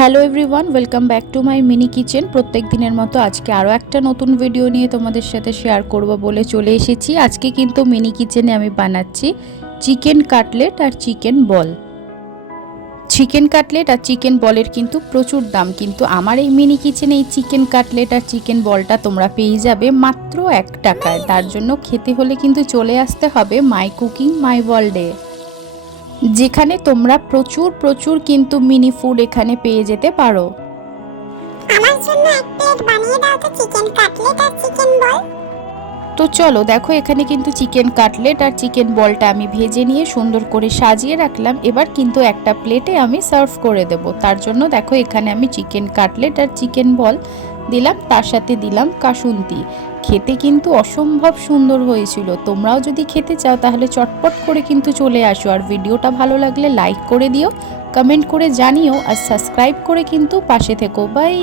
Hello everyone, welcome back to my mini kitchen. প্রত্যেক দিনের মতো আজকে আরও একটা নতুন ভিডিও নিয়ে তোমাদের সাথে শেয়ার করব বলে চলে এসেছি। আজকে কিন্তু মিনি কিচেনে আমি বানাচ্ছি চিকেন কাটলেট আর চিকেন বল। চিকেন কাটলেট আর চিকেন বলের কিন্তু প্রচুর দাম, কিন্তু আমার এই মিনি কিচেনে এই চিকেন কাটলেট আর চিকেন বলটা তোমরা পেয়ে যাবে মাত্র 1 টাকায়। তার জন্য খেতে হলে কিন্তু চলে আসতে হবে মাই কুকিং মাই ওয়ার্ল্ডে, যেখানে তোমরা প্রচুর প্রচুর কিন্তু মিনি ফুড এখানে পেয়ে যেতে পারো। আমার জন্য এক প্লেট বানিয়ে দাও তো চিকেন কাটলেট আর চিকেন বল। তো চলো দেখো, এখানে কিন্তু চিকেন কাটলেট আর চিকেন বলটা আমি ভেজে নিয়ে সুন্দর করে সাজিয়ে রাখলাম। এবার কিন্তু একটা প্লেটে আমি সার্ভ করে দেব। তার জন্য দেখো এখানে আমি চিকেন কাটলেট আর চিকেন বল দিলাম, তার সাথে দিলাম কাসুন্দি। খেতে কিন্তু অসম্ভব সুন্দর হয়েছিল। তোমরাও যদি খেতে চাও তাহলে চটপট করে কিন্তু চলে আসো। আর ভিডিওটা ভালো লাগলে লাইক করে দিও, কমেন্ট করে জানিও, আর সাবস্ক্রাইব করে কিন্তু পাশে থেকো। বাই।